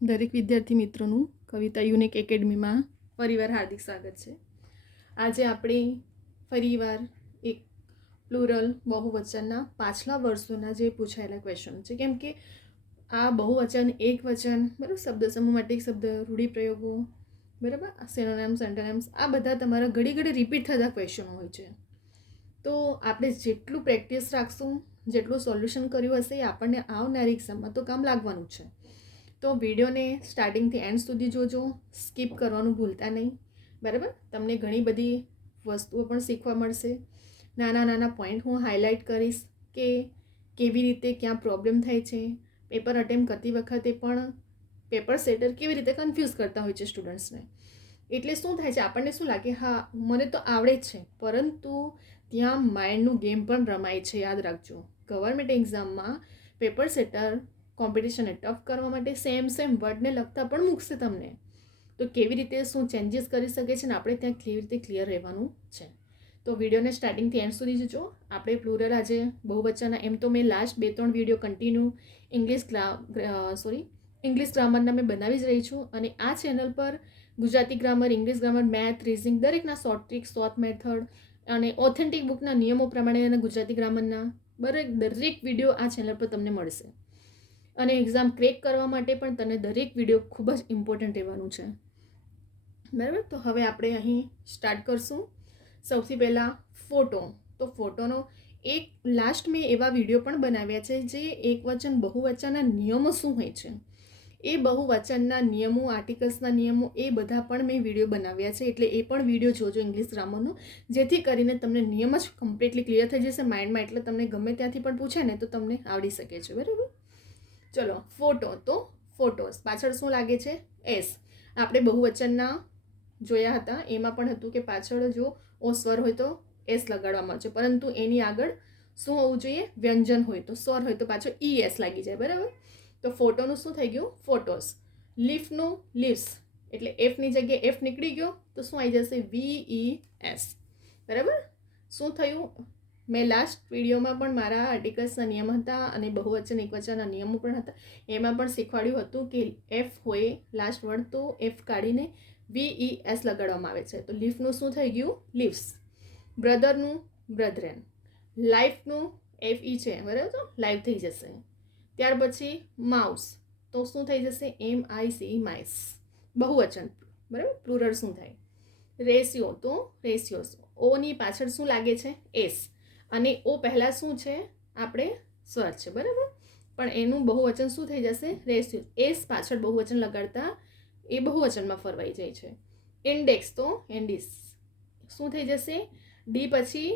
દરેક વિદ્યાર્થી મિત્રોનું કવિતા યુનિક એકેડમીમાં ફરીવાર હાર્દિક સ્વાગત છે. આજે આપણે ફરીવાર એક પ્લુરલ બહુવચનના પાછલા વર્ષોના જે પૂછાયેલા ક્વેશ્ચન છે, કેમ કે આ બહુવચન એક વચન બરાબર, શબ્દ સમૂહ માટે એક શબ્દ, રૂઢિપ્રયોગો બરાબર, સિનોનિમ્સ એન્ટોનિમ્સ, આ બધા તમારા ઘડી ઘડી રિપીટ થતા ક્વેશ્ચનો હોય છે. તો આપણે જેટલું પ્રેક્ટિસ રાખશું, જેટલું સોલ્યુશન કર્યું હશે, એ આપણને આવનારી એક્ઝામમાં તો કામ લાગવાનું છે. તો વિડીયોને સ્ટાર્ટિંગથી એન્ડ સુધી જોજો, સ્કીપ કરવાનું ભૂલતા નહીં બરાબર. તમને ઘણી બધી વસ્તુઓ પણ શીખવા મળશે. નાના નાના પોઈન્ટ હું હાઇલાઇટ કરીશ કે કેવી રીતે ક્યાં પ્રોબ્લેમ થાય છે. પેપર અટેમ્પ કરતી વખતે પણ પેપર સેટર કેવી રીતે કન્ફ્યુઝ કરતા હોય છે સ્ટુડન્ટ્સને. એટલે શું થાય છે, આપણને શું લાગે, હા મને તો આવડે જ છે, પરંતુ ત્યાં માઇન્ડનું ગેમ પણ રમાય છે. યાદ રાખજો, ગવર્મેન્ટ એક્ઝામમાં પેપર સેટર કોમ્પિટિશનને ટફ કરવા માટે સેમ વર્ડને લગતા પણ મૂકશે તમને. તો કેવી રીતે શું ચેન્જીસ કરી શકે છે ને આપણે ત્યાં કેવી રીતે ક્લિયર રહેવાનું છે. તો વિડીયોને સ્ટાર્ટિંગથી એન્ડ સુધી જોજો. આપણે પ્લુરલ આજે બહુવચનના, એમ તો મેં લાસ્ટ 2-3 વિડીયો કન્ટિન્યુ ઇંગ્લિશ ગ્રામરના મેં બનાવી જ રહી છું. અને આ ચેનલ પર Gujarati grammar, English grammar, math, reasoning દરેકના શોર્ટ ટ્રિક, શોર્ટ મેથડ અને ઓથેન્ટિક બુકના નિયમો પ્રમાણેના ગુજરાતી ગ્રામરના દરેક વિડીયો આ ચેનલ પર તમને મળશે. અને એક્ઝામ ક્રેક કરવા માટે પણ તને દરેક વિડીયો ખૂબ જ ઇમ્પોર્ટન્ટ રહેવાનું છે બરાબર. તો હવે આપણે અહીં સ્ટાર્ટ કરશું. સૌથી પહેલાં ફોટો. તો ફોટોનો એક લાસ્ટ મેં એવા વિડીયો પણ બનાવ્યા છે જે એકવચન બહુવચનના નિયમો શું હોય છે, એ બહુવચનના નિયમો, આર્ટિકલ્સના નિયમો, એ બધા પણ મેં વિડીયો બનાવ્યા છે. એટલે એ પણ વિડીયો જોજો ઇંગ્લિશ ગ્રામરનો, જેથી કરીને તમને નિયમ જ કમ્પ્લીટલી ક્લિયર થઈ જશે માઇન્ડમાં. એટલે તમને ગમે ત્યાંથી પણ પૂછે ને તો તમને આવડી શકે છે બરાબર. ચલો, ફોટો. તો ફોટોસ પાછળ શું લાગે છે? એસ. આપણે બહુવચનના જોયા હતા, એમાં પણ હતું કે પાછળ જો ઓ સ્વર હોય તો એસ લગાડવામાં છે, પરંતુ એની આગળ શું હોવું જોઈએ? વ્યંજન હોય. તો સ્વર હોય તો પાછળ ઈ એસ લાગી જાય બરાબર. તો ફોટોનું શું થઈ ગયું? ફોટોસ. લીફનું લીવ્સ, એટલે એફની જગ્યાએ એફ નીકળી ગયો તો શું આવી જશે? VES બરાબર. શું થયું? મેં લાસ્ટ વિડીયોમાં પણ મારા આર્ટિકલ્સના નિયમ હતા અને બહુવચન એકવચનના નિયમો પણ હતા. એમાં પણ શીખવાડ્યું હતું કે એફ હોય લાસ્ટ વર્ડ તો એફ કાઢીને VES લગાડવામાં આવે છે. તો લીફનું શું થઈ ગયું? લીવ્સ. બ્રધરનું બ્રધરેન. લાઈફનું FE છે બરાબર, તો લાઈફ થઈ જશે. ત્યાર પછી માઉસ, તો શું થઈ જશે? MIC, mice. બહુવચન બરાબર. પ્લુરલ શું થાય? રેશિયો, તો રેશિયોસ. ઓની પાછળ શું લાગે છે? એસ. અને ઓ પહેલાં શું છે? આપણે સ્વર છે બરાબર, પણ એનું બહુવચન શું થઈ જશે? રેશિયો. એસ પાછળ બહુવચન લગાડતા એ બહુવચનમાં ફરવાઈ જાય છે. ઇન્ડેક્સ, તો ઇન્ડિસ. શું થઈ જશે? ડી પછી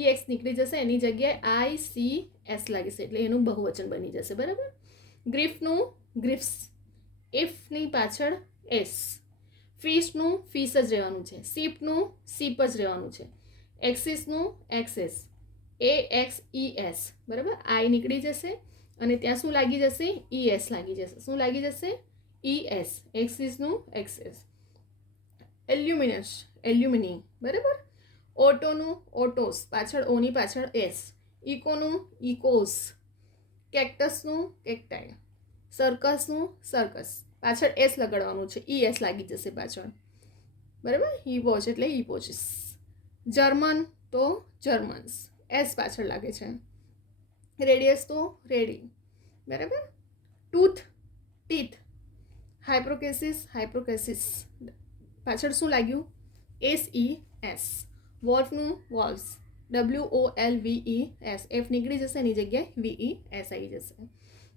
EX નીકળી જશે, એની જગ્યાએ ICS લાગી જશે, એટલે એનું બહુવચન બની જશે બરાબર. ગ્રીફનું ગ્રીફ્સ, એફની પાછળ એસ. ફિશનું ફિશ જ રહેવાનું છે. શીપનું શીપ જ રહેવાનું છે. એક્સિસનું એક્સેસ, AXES બરાબર. આઈ નીકળી જશે અને ત્યાં શું લાગી જશે? ES લાગી જશે. શું લાગી જશે? ES. એક્સિસનું એક્સેસ. એલ્યુમિનસ, એલ્યુમિની બરાબર. ઓટોનું ઓટોસ, પાછળ ઓની પાછળ એસ. ઇકોનું ઇકોસ. કેક્ટસનું કેક્ટાઈ. સર્કસનું સર્કસ, પાછળ એસ લગાડવાનું છે, ES લાગી જશે પાછળ બરાબર. હિપોચ એટલે હિપોચિસ. જર્મન, તો જર્મન્સ, એસ પાછળ લાગે છે. રેડિયસ, તો રેડી બરાબર. Tooth, teeth. હાઇપ્રોકેસિસ, હાઇપ્રોકેસિસ, પાછળ શું લાગ્યું? SES. વોલ્ફનું વોલ્વ્સ, WOLVES. એફ નીકળી જશે, એની જગ્યાએ VES આવી જશે.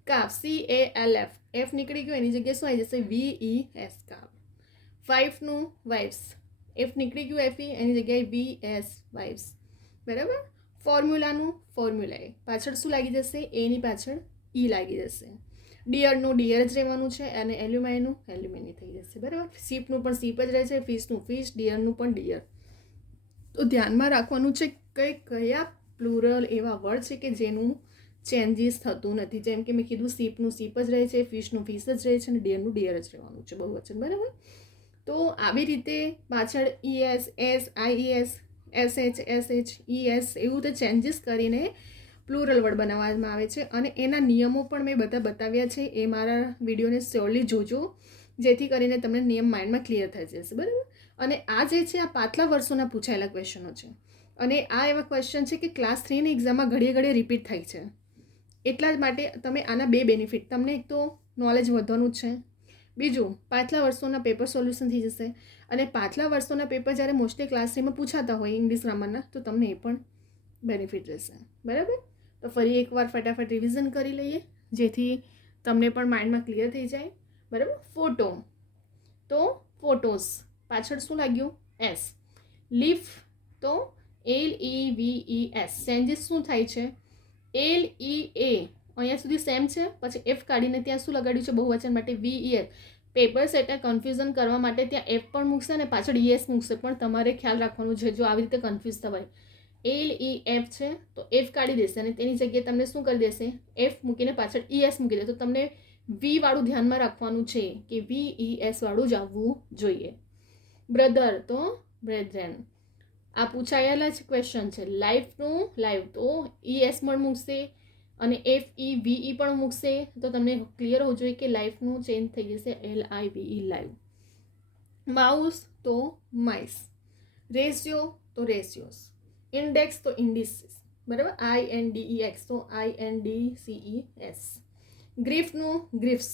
Calf, CALF. એફ નીકળી ગયો, એની જગ્યાએ શું આવી જશે? VES calf. વાઇફનું વાઇફ્સ, એફ નીકળી ગયું, FE, એની જગ્યાએ VS વાઇફ્સ બરાબર. ફોર્મ્યુલાનું ફોર્મ્યુલાએ, પાછળ શું લાગી જશે? એની પાછળ E લાગી જશે. ડિયરનું ડિયર જ રહેવાનું છે અને એલ્યુમાઇનનું એલ્યુમિની થઈ જશે બરાબર. શીપનું પણ શીપ જ રહે છે, ફિશનું ફિશ, ડિયરનું પણ ડિયર. તો ધ્યાનમાં રાખવાનું છે કયા પ્લુરલ એવા વર્ડ છે કે જેનું ચેન્જીસ થતું નથી. જેમ કે મેં કીધું, શીપનું શીપ જ રહે છે, ફિશનું ફિશ જ રહે છે અને ડિયરનું ડિયર જ રહેવાનું છે બહુવચન બરાબર. તો આવી રીતે પાછળ ES, SIES, SH, SH, ES એવું રીતે ચેન્જીસ કરીને પ્લુરલ વર્ડ બનાવવામાં આવે છે અને એના નિયમો પણ મેં બધા બતાવ્યા છે. એ મારા વિડીયોને શ્યોરલી જોજો, જેથી કરીને તમને નિયમ માઇન્ડમાં ક્લિયર થઈ જશે, બરાબર. અને આ જે છે આ પાછલા વર્ષોના પૂછાયેલા ક્વેશ્ચનો છે અને આ એવા ક્વેશ્ચન છે કે ક્લાસ 3ની એક્ઝામમાં ઘડીએ ઘડીએ રિપીટ થાય છે. એટલા જ માટે તમે આના બે બેનિફિટ, તમને એક તો નોલેજ વધવાનું જ છે, બીજું પાછલા વર્ષોના પેપર સોલ્યુશન થઈ જશે અને પાછલા વર્ષોના પેપર જ્યારે મોસ્ટલી ક્લાસ 3માં પૂછાતા હોય ઇંગ્લિશ ગ્રામરના તો તમને એ પણ બેનિફિટ રહેશે, બરાબર. તો ફરી એકવાર ફટાફટ રિવિઝન કરી લઈએ જેથી તમને પણ માઇન્ડમાં ક્લિયર થઈ જાય, બરાબર. ફોટો, તો ફોટોસ પાછળ શું લાગ્યું? એસ. લીફ, તો LEVES. ચેન્જીસ શું થાય છે? LEA અહીંયા સુધી સેમ છે, પછી એફ કાઢીને ત્યાં શું લગાડ્યું છે બહુવચન માટે? VES. પેપર સેટર કન્ફ્યુઝન કરવા માટે ત્યાં એફ પણ મૂકશે અને પાછળ ES મૂકશે, પણ તમારે ખ્યાલ રાખવાનું છે જો આવી રીતે કન્ફ્યુઝ થવાય. LEF છે તો એફ કાઢી દેશે અને તેની જગ્યાએ તમને શું કરી દેશે? એફ મૂકીને પાછળ ES મૂકી દે. તો તમને V વાળું ધ્યાનમાં રાખવાનું છે કે VES વાળું જ આવવું જોઈએ. બ્રધર, તો બ્રેધ્રેન. આ પૂછાયેલા જ ક્વેશ્ચન છે. લાઈફનું લાઈવ, તો ES પણ મૂકશે અને FEVE પણ મૂકશે. તો તમને ક્લિયર હોવું જોઈએ કે લાઈફનું ચેન્જ થઈ જશે LIVE, લાઈવ. માઉસ, તો માઇસ. રેશિયો, તો રેશિયોસ. ઇન્ડેક્સ, તો ઇન્ડિસીસ, બરાબર. INDEX, તો INDCES. ગ્રીફનું ગ્રીફ્સ,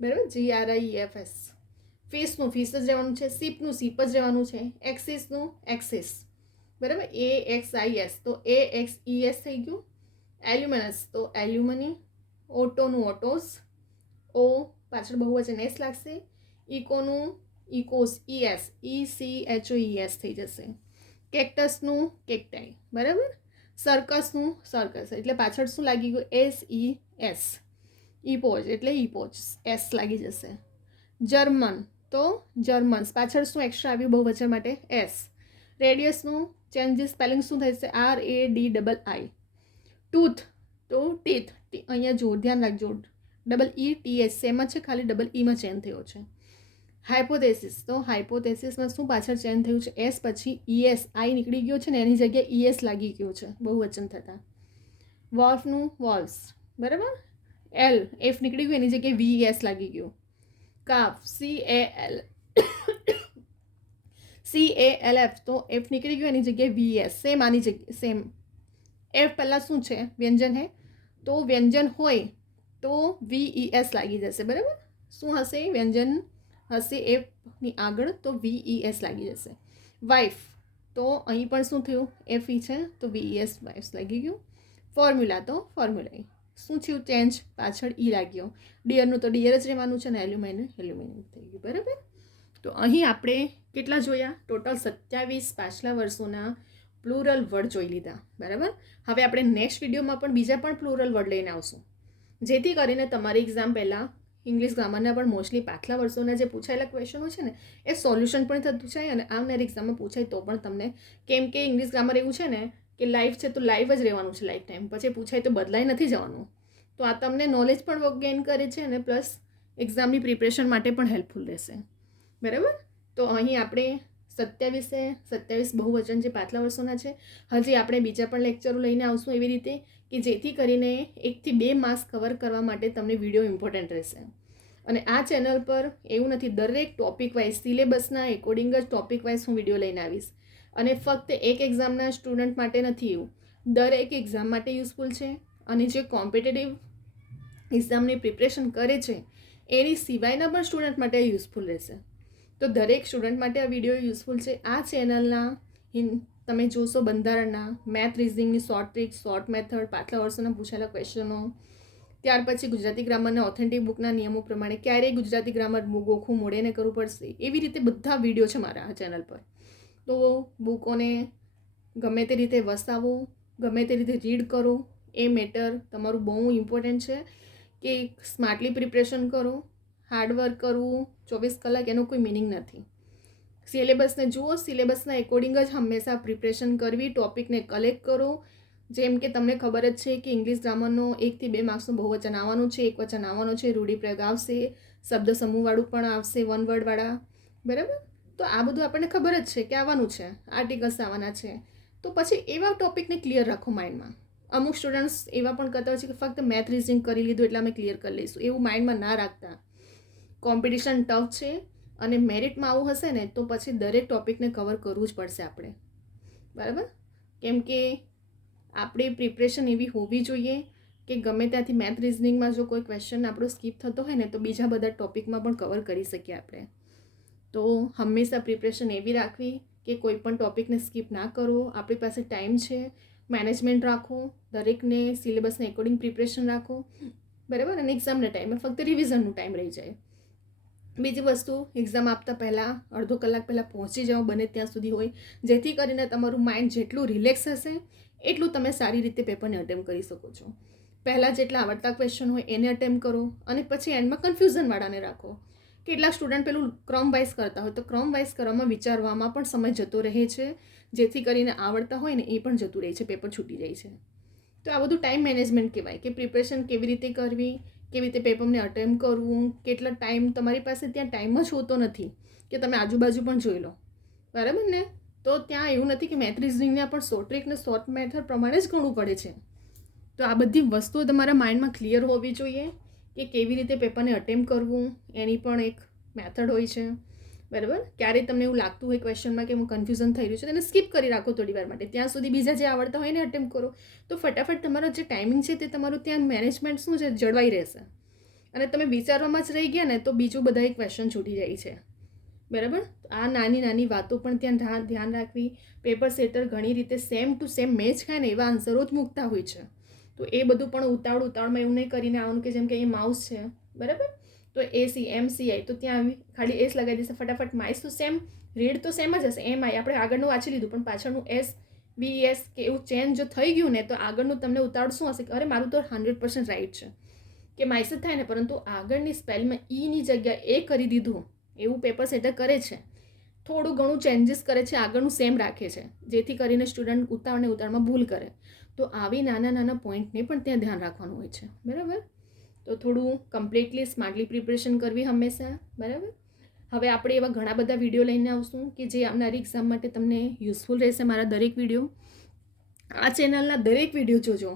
બરાબર. GRIEFS. ફિશનું ફિશ જ રહેવાનું છે, સીપનું સીપ જ રહેવાનું છે, એક્સિસનું એક્સિસ, બરાબર. AXIS, તો AXES થઈ ગયું. એલ્યુમિનસ, તો એલ્યુમની. ઓટોનું ઓટોસ, ઓ પાછળ બહુવચન એસ લાગશે. ઇકોનું ઇકોસ, ECHOES થઈ જશે. કેક્ટસનું કેક્ટાઈ, બરાબર. સર્કસનું સર્કસ, એટલે પાછળ શું લાગી ગયું? SES. ઇપોચ એટલે ઇપોચ, એસ લાગી જશે. જર્મન, તો જર્મન્સ, પાછળ શું એક્સ્ટ્રા આવ્યું બહુવચન માટે? એસ. રેડિયસનું ચેન્જીસ સ્પેલિંગ શું થશે? RADII. ટૂથ, તો ટીથ, અહીંયા જો ધ્યાન રાખજો, EETH સેમ જ છે, ખાલી EEમાં ચેન્જ થયો છે. હાઇપોથેસિસ, તો હાઇપોથેસિસમાં શું પાછળ ચેન્જ થયું છે? એસ પછી ES, આઈ નીકળી ગયો છે ને એની જગ્યાએ ES લાગી ગયો છે બહુવચન થતાં. વોલ્ફનું વોલ્સ, બરાબર. એફ નીકળી ગયું એની જગ્યાએ VES લાગી ગયું. કાફ, CALF, તો એફ નીકળી ગયું એની જગ્યાએ VES, સેમ આની જગ્યાએ સેમ. એફ પહેલાં શું છે? વ્યંજન હે, તો વ્યંજન હોય તો VES લાગી જશે, બરાબર. શું હશે? વ્યંજન હશે એફની આગળ તો VES લાગી જશે. વાઇફ, તો અહીં પણ શું થયું? FE છે તો VES વાઇફ્સ લાગી ગયું. ફોર્મ્યુલા, તો ફોર્મ્યુલા. શું થયું? ચેન્જ, પાછળ ઈ લાગ્યો. ડિયરનું તો ડિયર જ રહેવાનું છે ને એલ્યુમિનિયમ એલ્યુમિનિયમ થઈ ગયું, બરાબર. તો અહીં આપણે કેટલા જોયા? ટોટલ 27 પાછલા વર્ષોના પ્લુરલ વર્ડ જોઈ લીધા, બરાબર. હવે આપણે નેક્સ્ટ વિડીયોમાં પણ બીજા પણ પ્લુરલ વર્ડ લઈને આવશું, જેથી કરીને તમારી એક્ઝામ પહેલાં ઇંગ્લિશ ગ્રામરના પણ મોસ્ટલી પાછલા વર્ષોના જે પૂછાયેલા ક્વેશ્ચનો છે ને એ સોલ્યુશન પણ થતું જાય અને આવનારી એક્ઝામમાં પૂછાય તો પણ તમને, કેમ કે ઇંગ્લિશ ગ્રામર એવું છે ને કે લાઈવ છે તો લાઈવ જ રહેવાનું છે લાઈફ ટાઈમ, પછી પૂછાય તો બદલાઈ નથી જવાનું. તો આ તમને નોલેજ પણ ગેઇન કરે છે અને પ્લસ એક્ઝામની પ્રિપરેશન માટે પણ હેલ્પફુલ રહેશે, બરાબર. તો અહીં આપણે 27 બહુવચન જે પાછલા વર્ષોના છે, હજી આપણે બીજા પણ લેક્ચરો લઈને આવશું એવી રીતે કે જેથી કરીને 1 થી 2 માર્ક્સ કવર કરવા માટે તમને વિડીયો ઇમ્પોર્ટન્ટ રહેશે. અને આ ચેનલ પર એવું નથી, દરેક ટોપિક વાઇઝ સિલેબસના એકોર્ડિંગ જ ટોપિક વાઇઝ હું વિડીયો લઈને આવીશ અને ફક્ત એક એક્ઝામના સ્ટુડન્ટ માટે નથી, એવું દરેક એક્ઝામ માટે યુઝફુલ છે. અને જે કોમ્પિટિટિવ એક્ઝામની પ્રિપરેશન કરે છે એની સિવાયના પણ સ્ટુડન્ટ માટે યુઝફુલ રહેશે. તો દરેક સ્ટુડન્ટ માટે આ વિડીયો યુઝફુલ છે. આ ચેનલના તમે જોશો બંધારણના, મેથ રિઝનિંગની શોર્ટ ટ્રિક, શોર્ટ મેથડ, પાછલા વર્ષોના પૂછાયેલા ક્વેશ્ચનો, ત્યાર પછી ગુજરાતી ગ્રામરના ઓથેન્ટિક બુકના નિયમો પ્રમાણે ક્યારેય ગુજરાતી ગ્રામર ગોખું મોડેને કરવું પડશે, એવી રીતે બધા વિડીયો છે મારા આ ચેનલ પર. તો બુકોને ગમે તે રીતે વસાવો, ગમે તે રીતે રીડ કરો, એ મેટર તમારું બહુ ઇમ્પોર્ટન્ટ છે કે સ્માર્ટલી પ્રિપરેશન કરો. હાર્ડવર્ક કરવું 24 કલાક એનો કોઈ મિનિંગ નથી. સિલેબસને જુઓ, સિલેબસના એકોર્ડિંગ જ હંમેશા પ્રિપરેશન કરવી. ટોપિકને કલેક્ટ કરો. જેમ કે તમને ખબર જ છે કે ઇંગ્લિશ ગ્રામરનો 1 થી 2 માર્ક્સનું બહુવચન આવવાનું છે, એકવચન આવવાનું છે, રૂઢિપ્રયોગ આવશે, શબ્દ સમૂહવાળું પણ આવશે, વન વર્ડવાળા, બરાબર. તો આ બધું આપણને ખબર જ છે કે આવવાનું છે, આર્ટિકલ્સ આવવાના છે. તો પછી એવા ટોપિકને ક્લિયર રાખો માઇન્ડમાં અમુક સ્ટુડન્ટ્સ એવા પણ કરતા હોય છે કે ફક્ત મેથ રિઝનિંગ કરી લીધું એટલે અમે ક્લિયર કરી લઈશું, એવું માઇન્ડમાં ના રાખતા. કોમ્પિટિશન ટફ છે અને મેરિટમાં આવું હશે ને તો પછી દરેક ટોપિકને કવર કરવું જ પડશે આપણે, બરાબર. કેમ કે આપણી પ્રિપરેશન એવી હોવી જોઈએ કે ગમે ત્યાંથી મેથ રિઝનિંગમાં જો કોઈ ક્વેશ્ચન આપણો સ્કીપ થતો હોય ને તો બીજા બધા ટોપિકમાં પણ કવર કરી શકીએ આપણે. તો હંમેશા પ્રિપરેશન એવી રાખવી કે કોઈ પણ ટોપિકને સ્કીપ ના કરો. આપણી પાસે ટાઈમ છે, મેનેજમેન્ટ રાખો, દરેકને સિલેબસને એકોર્ડિંગ પ્રિપરેશન રાખો, બરાબર. અને એક્ઝામના ટાઈમે ફક્ત રિવિઝનનું ટાઈમ રહી જાય. બીજી વસ્તુ, એક્ઝામ આપતા પહેલાં અડધો કલાક પહેલાં પહોંચી જાઓ બને ત્યાં સુધી હોય, જેથી કરીને તમારું માઇન્ડ જેટલું રિલેક્સ હશે એટલું તમે સારી રીતે પેપરને અટેમ્પ કરી શકો છો. પહેલાં જેટલા આવડતા ક્વેશ્ચન હોય એને અટેમ્પ કરો અને પછી એન્ડમાં કન્ફ્યુઝનવાળાને રાખો. કેટલાક સ્ટુડન્ટ પેલું ક્રમ વાઇઝ કરતા હોય તો ક્રમ વાઇઝ કરવામાં વિચારવામાં પણ સમય જતો રહે છે, જેથી કરીને આવડતા હોય ને એ પણ જતું રહે છે, પેપર છૂટી જાય છે. તો આ બધું ટાઈમ મેનેજમેન્ટ કહેવાય કે પ્રિપરેશન કેવી રીતે કરવી, કેવી રીતે પેપરને અટેમ્પ કરવું. કેટલા ટાઈમ તમારી પાસે ત્યાં ટાઈમ જ હોતો નથી કે તમે આજુબાજુ પણ જોઈ લો, બરાબર ને. તો ત્યાં એવું નથી કે મેથ રિઝનિંગને પણ શોર્ટ ટ્રિક ને શોર્ટ મેથડ પ્રમાણે જ ગણવું પડે છે. તો આ બધી વસ્તુઓ તમારા માઇન્ડમાં ક્લિયર હોવી જોઈએ કે કેવી રીતે પેપરને અટેમ્પ કરવું, એની પણ એક મેથડ હોય છે, બરાબર. ક્યારેય તમને એવું લાગતું હોય ક્વેશ્ચનમાં કે હું કન્ફ્યુઝન થઈ રહ્યું છે તેને સ્કીપ કરી રાખો થોડી વાર માટે, ત્યાં સુધી બીજા જે આવડતા હોય એને અટેમ્પ કરો. તો ફટાફટ તમારો જે ટાઈમિંગ છે તે તમારું ત્યાં મેનેજમેન્ટ શું છે જળવાઈ રહેશે. અને તમે વિચારવામાં જ રહી ગયા ને તો બીજું બધા ક્વેશ્ચન છૂટી જાય છે, બરાબર. આ નાની નાની વાતો પણ ત્યાં ધ્યાન રાખવી. પેપર સેટર ઘણી રીતે સેમ ટુ સેમ મેચ ખાય ને એવા આન્સરો જ મૂકતા હોય છે. તો એ બધું પણ ઉતાવળમાં એવું નહીં કરીને આવવાનું કે જેમ કે અહીંયા માઉસ છે, બરાબર. તો ACMCI તો ત્યાં ખાલી એસ લગાવી દેશે ફટાફટ. માઇસ તો સેમ, રીડ તો સેમ જ હશે. MI આપણે આગળનું વાંચી લીધું પણ પાછળનું SVS કે એવું ચેન્જ જો થઈ ગયું ને તો આગળનું તમને ઉતાવળ શું હશે કે અરે મારું તો 100% રાઈટ છે કે માઇસ જ થાય ને, પરંતુ આગળની સ્પેલમાં ઈની જગ્યા એ કરી દીધું એવું પેપર સેટર કરે છે. થોડું ઘણું ચેન્જીસ કરે છે, આગળનું સેમ રાખે છે, જેથી કરીને સ્ટુડન્ટ ઉતાવળમાં ભૂલ કરે. તો આવી નાના નાના પોઈન્ટને પણ ત્યાં ધ્યાન રાખવાનું હોય છે, બરાબર. તો થોડું કમ્પ્લીટલી સ્માર્ટલી પ્રિપરેશન કરવી હંમેશા, બરાબર. હવે આપણે એવા ઘણા બધા વિડીયો લઈને આવશું કે જે આવનારી એક્ઝામ માટે તમને યુઝફુલ રહેશે. મારા દરેક વિડીયો, આ ચેનલના દરેક વિડીયો જોજો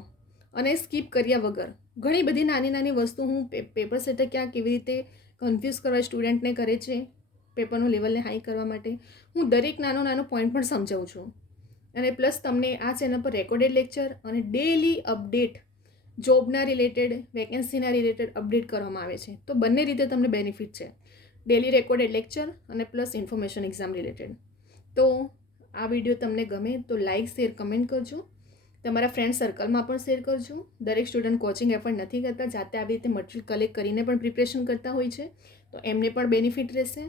અને સ્કીપ કર્યા વગર. ઘણી બધી નાની નાની વસ્તુ હું પેપર સેટર ક્યાં કેવી રીતે કન્ફ્યુઝ કરવા સ્ટુડન્ટને કરે છે પેપરનું લેવલને હાઈ કરવા માટે, હું દરેક નાનો નાનો પોઈન્ટ પણ સમજાવું છું. અને પ્લસ તમને આ ચેનલ પર રેકોર્ડેડ લેક્ચર અને ડેલી અપડેટ જોબના રિલેટેડ, વેકેન્સીના રિલેટેડ અપડેટ કરવામાં આવે છે. તો બંને રીતે તમને બેનિફિટ છે, ડેલી રેકોર્ડેડ લેક્ચર અને પ્લસ ઇન્ફોર્મેશન એક્ઝામ રિલેટેડ. તો આ વિડીયો તમને ગમે તો લાઇક, શેર, કમેન્ટ કરજો. તમારા ફ્રેન્ડ સર્કલમાં પણ શેર કરજો. દરેક સ્ટુડન્ટ કોચિંગ એફર્ટ નથી કરતા, જાતે આવી રીતે મટીરિયલ કલેક્ટ કરીને પણ પ્રિપરેશન કરતા હોય છે, તો એમને પણ બેનિફિટ રહેશે,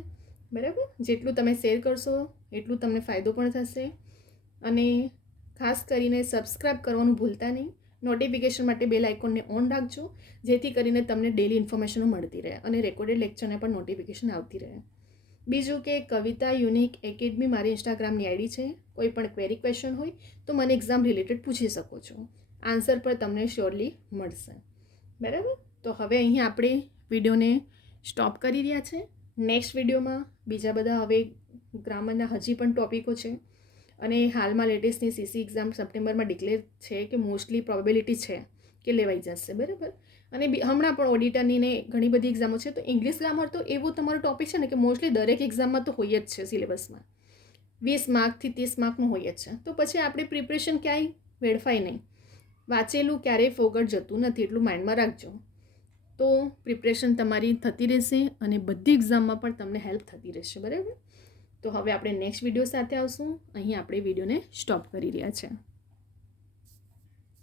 બરાબર. જેટલું તમે શેર કરશો એટલું તમને ફાયદો પણ થશે. અને ખાસ કરીને સબસ્ક્રાઈબ કરવાનું ભૂલતા નહીં. નોટિફિકેશન માટે બેલ આઇકોનને ઓન રાખજો, જેથી કરીને તમને ડેલી ઇન્ફોર્મેશનો મળતી રહે અને રેકોર્ડેડ લેક્ચરને પણ નોટિફિકેશન આવતી રહે. બીજું કે કવિતા યુનિક એકેડમી મારી ઇન્સ્ટાગ્રામની આઈડી છે. કોઈ પણ ક્વેરી ક્વેશ્ચન હોય તો મને એક્ઝામ રિલેટેડ પૂછી શકો છો, આન્સર પર તમને શ્યોરલી મળશે, બરાબર. તો હવે અહીંયા આપણે વિડીયોને સ્ટોપ કરી રહ્યા છે. નેક્સ્ટ વિડીયોમાં બીજા બધા હવે ગ્રામરના હજી પણ ટોપિકો છે અને હાલમાં લેટેસ્ટની CC એક્ઝામ સપ્ટેમ્બરમાં ડિક્લેર છે કે મોસ્ટલી પ્રોબેબિલિટી છે કે લેવાઈ જશે, બરાબર. અને હમણાં પણ ઓડિટરની ને ઘણી બધી એક્ઝામો છે. તો ઇંગ્લિશ ગ્રામર તો એવું તમારો ટોપિક છે ને કે મોસ્ટલી દરેક એક્ઝામમાં તો હોય જ છે, સિલેબસમાં 20 માર્કથી 30 માર્કનું હોય જ છે. તો પછી આપણી પ્રિપરેશન ક્યાંય વેડફાય નહીં. વાંચેલું ક્યારેય ફોગટ જતું નથી, એટલું માઇન્ડમાં રાખજો. તો પ્રિપરેશન તમારી થતી રહેશે અને બધી એક્ઝામમાં પણ તમને હેલ્પ થતી રહેશે, બરાબર. તો હવે આપણે નેક્સ્ટ વિડીયો સાથે આવશું. અહીં આપણે વિડીયોને સ્ટોપ કરી રહ્યા છે.